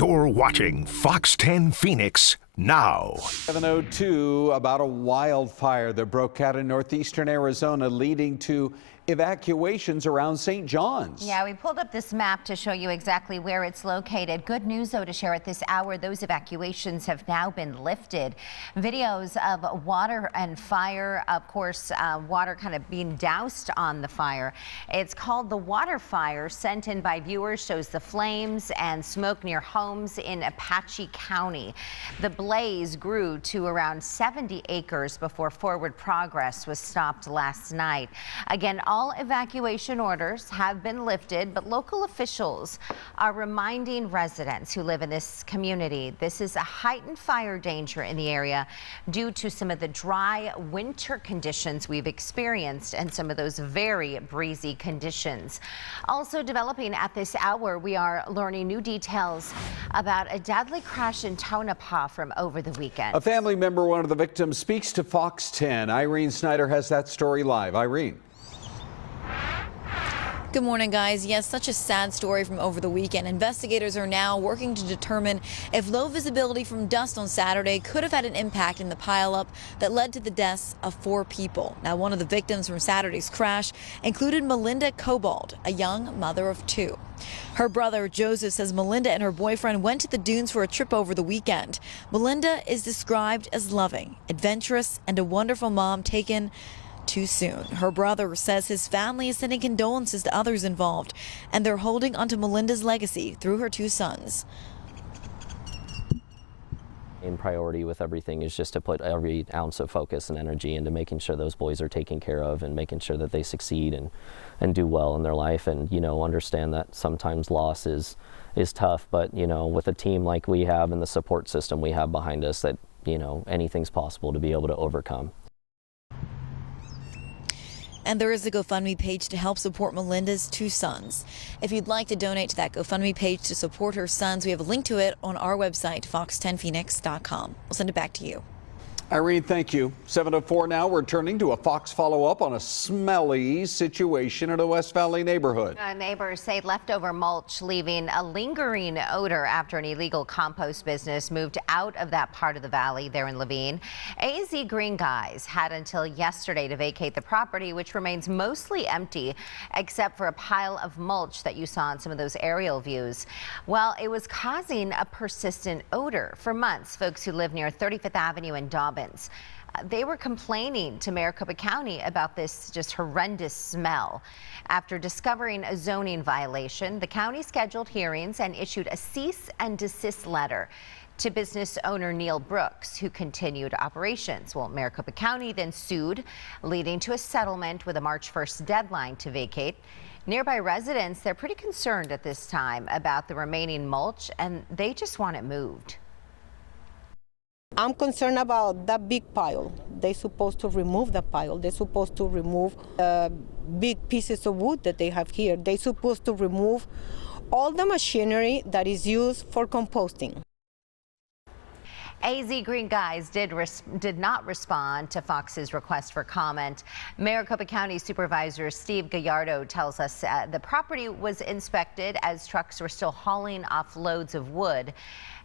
You're watching Fox 10 Phoenix now. 7:02 about a wildfire that broke out in northeastern Arizona, leading to evacuations around St. John's. Yeah, we pulled up this map to show you exactly where it's located. Good news, though, to share at this hour. Those evacuations have now been lifted. Videos of water and fire, of course, water kind of being doused on the fire. It's called the water fire, sent in by viewers, shows the flames and smoke near homes in Apache County. The blaze grew to around 70 acres before forward progress was stopped last night. Again, all evacuation orders have been lifted, but local officials are reminding residents who live in this community this is a heightened fire danger in the area due to some of the dry winter conditions we've experienced and some of those very breezy conditions. Also developing at this hour, we are learning new details about a deadly crash in Tonopah from over the weekend. A family member, one of the victims, speaks to Fox 10. Irene Snyder has that story live. Irene. Good morning, guys. Yes, such a sad story from over the weekend. Investigators are now working to determine if low visibility from dust on Saturday could have had an impact in the pileup that led to the deaths of 4 people. Now, one of the victims from Saturday's crash included Melinda Cobalt, a young mother of 2. Her brother, Joseph, says Melinda and her boyfriend went to the dunes for a trip over the weekend. Melinda is described as loving, adventurous, and a wonderful mom taken too soon. Her brother says his family is sending condolences to others involved, and they're holding onto Melinda's legacy through her 2 sons. Main priority with everything is just to put every ounce of focus and energy into making sure those boys are taken care of and making sure that they succeed and do well in their life, and understand that sometimes loss is tough, but with a team like we have and the support system we have behind us, that anything's possible to be able to overcome. And there is a GoFundMe page to help support Melinda's 2 sons. If you'd like to donate to that GoFundMe page to support her sons, we have a link to it on our website, fox10phoenix.com. We'll send it back to you. Irene, thank you. 7:04 now. We're turning to a Fox follow-up on a smelly situation in a West Valley neighborhood. Neighbors say leftover mulch leaving a lingering odor after an illegal compost business moved out of that part of the valley there in Levine. AZ Green Guys had until yesterday to vacate the property, which remains mostly empty except for a pile of mulch that you saw in some of those aerial views. Well, it was causing a persistent odor for months. Folks who live near 35th Avenue and Dobbins, they were complaining to Maricopa County about this just horrendous smell. After discovering a zoning violation, the county scheduled hearings and issued a cease and desist letter to business owner Neil Brooks, who continued operations. Well, Maricopa County then sued, leading to a settlement with a March 1st deadline to vacate. Nearby residents, they're pretty concerned at this time about the remaining mulch, and they just want it moved. I'm concerned about that big pile. They're supposed to remove the pile. They're supposed to remove big pieces of wood that they have here. They're supposed to remove all the machinery that is used for composting. AZ Green Guys did not respond to Fox's request for comment. Maricopa County Supervisor Steve Gallardo tells us the property was inspected as trucks were still hauling off loads of wood.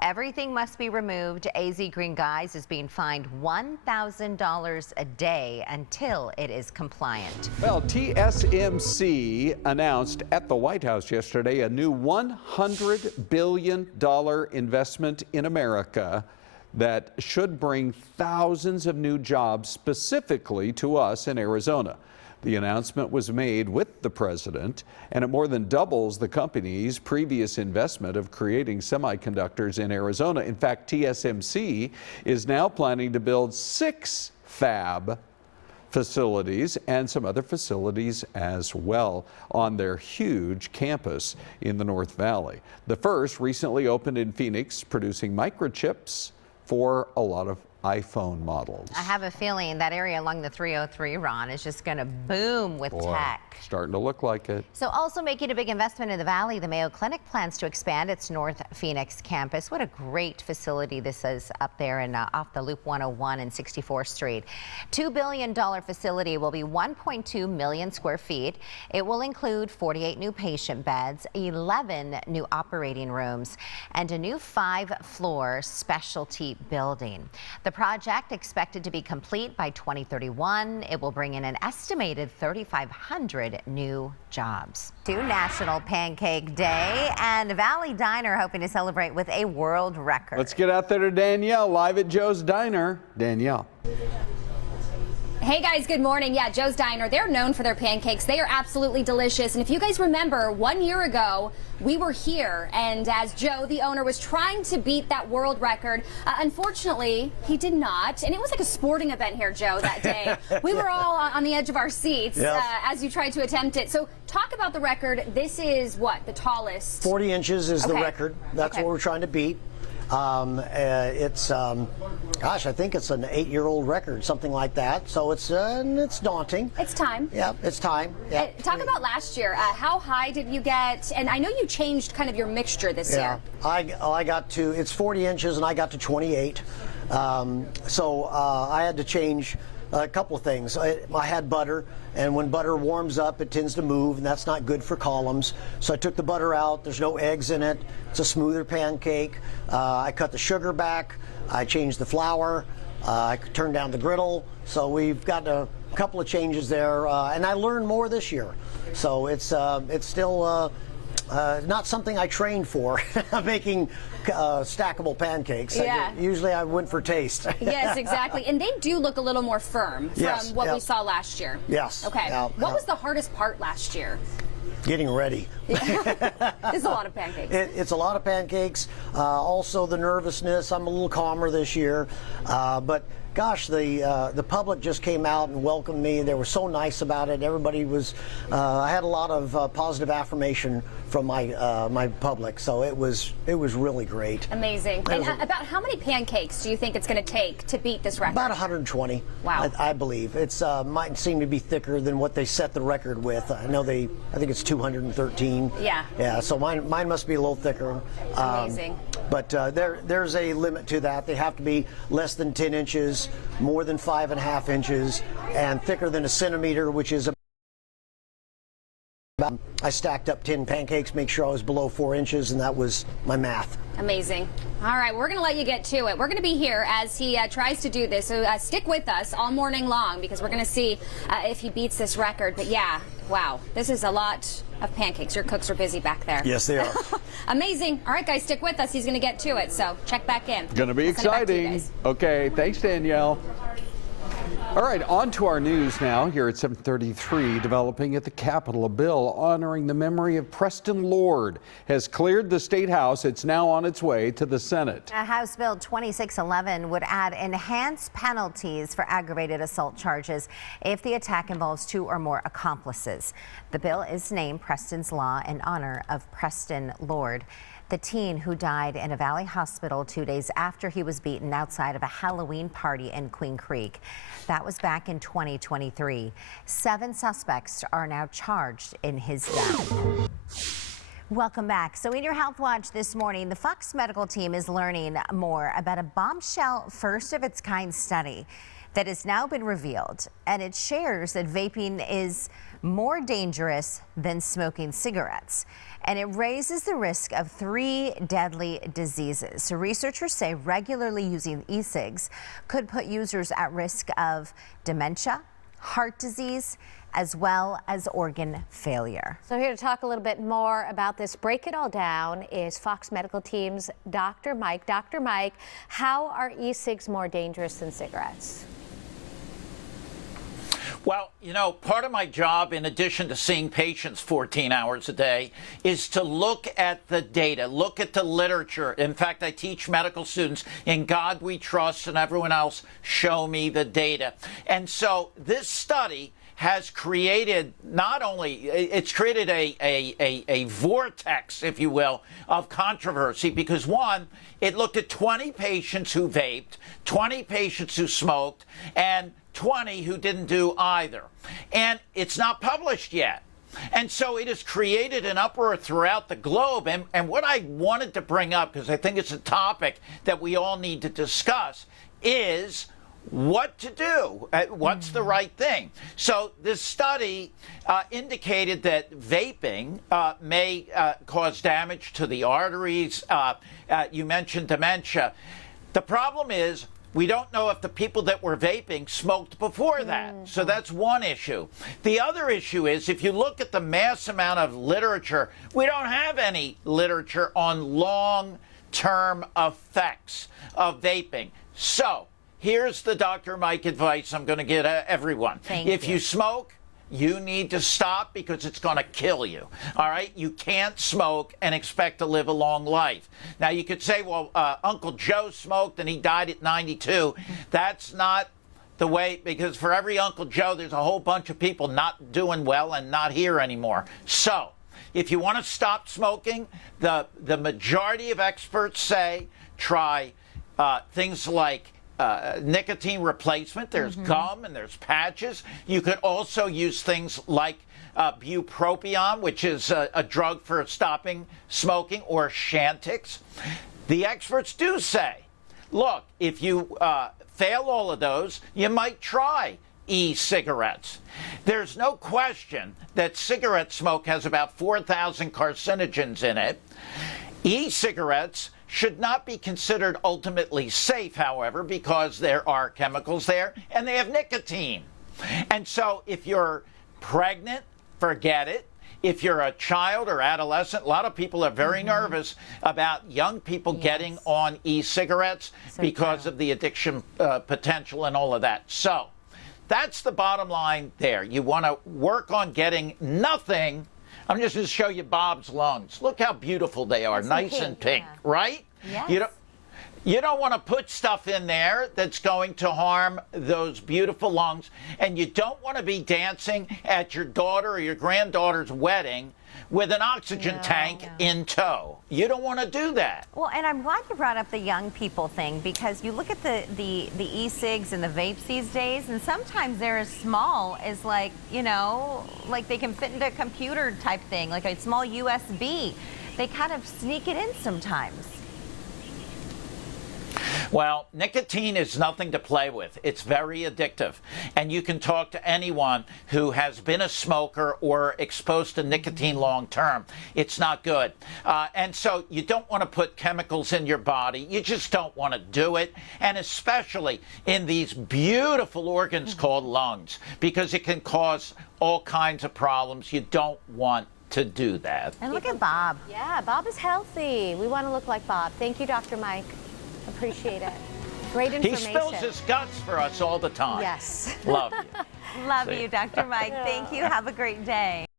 Everything must be removed. AZ Green Guys is being fined $1,000 a day until it is compliant. Well, TSMC announced at the White House yesterday a new $100 billion investment in America that should bring thousands of new jobs specifically to us in Arizona. The announcement was made with the president, and it more than doubles the company's previous investment of creating semiconductors in Arizona. In fact, TSMC is now planning to build 6 fab facilities and some other facilities as well on their huge campus in the North Valley. The first recently opened in Phoenix, producing microchips for a lot of iPhone models. I have a feeling that area along the 303, Ron, is just going to boom with tech. Starting to look like it. So also making a big investment in the Valley, the Mayo Clinic plans to expand its North Phoenix campus. What a great facility this is up there in off the Loop 101 and 64th Street. $2 billion facility will be 1.2 million square feet. It will include 48 new patient beds, 11 new operating rooms, and a new 5-floor specialty building. The project expected to be complete by 2031. It will bring in an estimated 3,500 new jobs. To National Pancake Day, and Valley Diner hoping to celebrate with a world record. Let's get out there to Danielle, live at Joe's Diner. Danielle. Hey guys, good morning. Yeah, Joe's Diner, they're known for their pancakes. They are absolutely delicious. And if you guys remember, 1 year ago, we were here, and as Joe, the owner, was trying to beat that world record, unfortunately, he did not. And it was like a sporting event here, Joe, that day. We were all on the edge of our seats as you tried to attempt it. So talk about the record. This is what, the tallest? 40 inches is the record. That's what we're trying to beat. Gosh, I think it's an 8-year-old record, something like that. So it's daunting. It's time. Yeah, it's time. Yeah. Talk about last year. How high did you get? And I know you changed kind of your mixture this year. I got to, it's 40 inches and I got to 28. So I had to change a couple of things. I had butter, and when butter warms up, it tends to move, and that's not good for columns. So I took the butter out. There's no eggs in it. It's a smoother pancake. I cut the sugar back. I changed the flour. I turned down the griddle. So we've got a couple of changes there, and I learned more this year. So it's still not something I trained for, making stackable pancakes. Yeah. Usually I went for taste. Yes, exactly. And they do look a little more firm from what we saw last year. Yes. Okay. What was the hardest part last year? Getting ready. It's a lot of pancakes. It's a lot of pancakes. Also the nervousness. I'm a little calmer this year. But gosh, the public just came out and welcomed me. They were so nice about it. Everybody was, I had a lot of positive affirmation from my public, so it was really great. Amazing. And about how many pancakes do you think it's going to take to beat this record? About 120. Wow. I believe it's might seem to be thicker than what they set the record with. I think it's 213. Yeah. Yeah. So mine must be a little thicker. Amazing. But there's a limit to that. They have to be less than 10 inches, more than 5.5 inches, and thicker than a centimeter, which is about. I stacked up 10 pancakes, make sure I was below 4 inches, and that was my math. Amazing. All right, we're going to let you get to it. We're going to be here as he tries to do this, so stick with us all morning long, because we're going to see if he beats this record. But yeah, wow, this is a lot of pancakes. Your cooks are busy back there. Yes, they are. Amazing. All right, guys, stick with us. He's going to get to it, so check back in. Going to be exciting. Okay, thanks, Danielle. All right, on to our news now. Here at 7:33, developing at the Capitol, a bill honoring the memory of Preston Lord has cleared the State House. It's now on its way to the Senate. House Bill 2611 would add enhanced penalties for aggravated assault charges if the attack involves 2 or more accomplices. The bill is named Preston's Law in honor of Preston Lord, the teen who died in a Valley hospital 2 days after he was beaten outside of a Halloween party in Queen Creek. That was back in 2023. 7 suspects are now charged in his death. Welcome back. So in your Health Watch this morning, the Fox medical team is learning more about a bombshell first of its kind study that has now been revealed, and it shares that vaping is more dangerous than smoking cigarettes, and it raises the risk of 3 deadly diseases. So researchers say regularly using e-cigs could put users at risk of dementia, heart disease, as well as organ failure. So here to talk a little bit more about this, break it all down, is Fox Medical Team's Dr. Mike. Dr. Mike, how are e-cigs more dangerous than cigarettes? Well, you know, part of my job, in addition to seeing patients 14 hours a day, is to look at the data, look at the literature. In fact, I teach medical students, in God we trust, and everyone else, show me the data. And so this study has created not only, it's created a vortex, if you will, of controversy because, one, it looked at 20 patients who vaped, 20 patients who smoked, and 20 who didn't do either. And it's not published yet. And so it has created an uproar throughout the globe. And what I wanted to bring up, because I think it's a topic that we all need to discuss, is what to do. What's the right thing? So this study indicated that vaping may cause damage to the arteries. You mentioned dementia. The problem is we don't know if the people that were vaping smoked before that. So that's one issue. The other issue is if you look at the mass amount of literature, we don't have any literature on long-term effects of vaping. So here's the Dr. Mike advice I'm going to give everyone. If you smoke, you need to stop because it's going to kill you. All right? You can't smoke and expect to live a long life. Now, you could say, well, Uncle Joe smoked and he died at 92. That's not the way, because for every Uncle Joe, there's a whole bunch of people not doing well and not here anymore. So if you want to stop smoking, the majority of experts say try things like nicotine replacement. There's gum and there's patches. You could also use things like bupropion, which is a drug for stopping smoking, or Chantix. The experts do say, look, if you fail all of those, you might try e-cigarettes. There's no question that cigarette smoke has about 4,000 carcinogens in it. E-cigarettes should not be considered ultimately safe, however, because there are chemicals there and they have nicotine. And so if you're pregnant, forget it. If you're a child or adolescent, a lot of people are very nervous about young people getting on e-cigarettes because of the addiction potential and all of that. So that's the bottom line there. You want to work on getting nothing. I'm just going to show you Bob's lungs. Look how beautiful they are, nice and pink, right? Yes. You don't want to put stuff in there that's going to harm those beautiful lungs, and you don't want to be dancing at your daughter or your granddaughter's wedding with an oxygen tank in tow. You don't want to do that. Well, and I'm glad you brought up the young people thing, because you look at the e-cigs and the vapes these days, and sometimes they're as small as, like, you know, like they can fit into a computer type thing, like a small USB. They kind of sneak it in sometimes. Well, nicotine is nothing to play with. It's very addictive. And you can talk to anyone who has been a smoker or exposed to nicotine long term. It's not good. And so you don't want to put chemicals in your body. You just don't want to do it. And especially in these beautiful organs called lungs, because it can cause all kinds of problems. You don't want to do that. And look at Bob. Yeah, Bob is healthy. We want to look like Bob. Thank you, Dr. Mike. Appreciate it. Great information. He spills his guts for us all the time. Yes. Love you. Love you, Dr. Mike. Thank you. Have a great day.